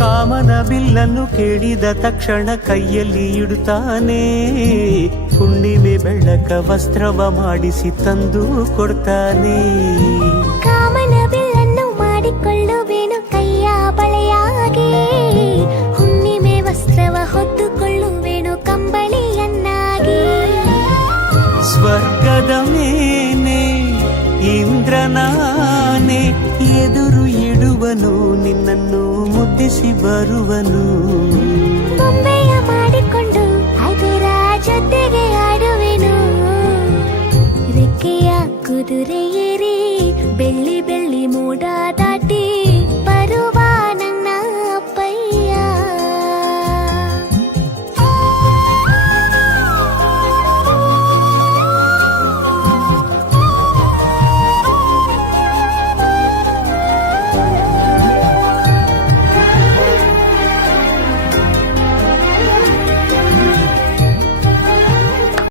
ಕಾಮನ ಬಿಲ್ಲನ್ನು ಕೇಳಿದ ತಕ್ಷಣ ಕೈಯಲ್ಲಿ ಇಡುತ್ತಾನೆ. ಹುಣ್ಣಿಮೆ ಬೆಳಕ ವಸ್ತ್ರವ ಮಾಡಿಸಿ ತಂದು ಕೊಡ್ತಾನೆ. ಕಾಮನ ಬಿಲ್ಲನ್ನು ಮಾಡಿಕೊಳ್ಳುವೆನು ಕೈಯ ಬಳೆಯಾಗಿ. ಹುಣ್ಣಿಮೆ ವಸ್ತ್ರವ ಹೊತ್ತುಕೊಳ್ಳುವೆನು ಕಂಬಳಿಯನ್ನಾಗಿ. ಸ್ವರ್ಗದ ಮೇನೆ ಇಂದ್ರನಾನೆ ಎದುರು ಇಡುವನು ನಿನ್ನನ್ನು. ದಾಟಿಸಿ ಬರುವನು. ಮಾಡಿಕೊಂಡು ಅದರ ಜೊತೆಗೆ ಆಡುವೆನು. ರೆಕ್ಕೆಯ ಕುದುರೆ ಏರಿ ಬೆಳ್ಳಿ ಬೆಳ್ಳಿ ಮೂಡಾದ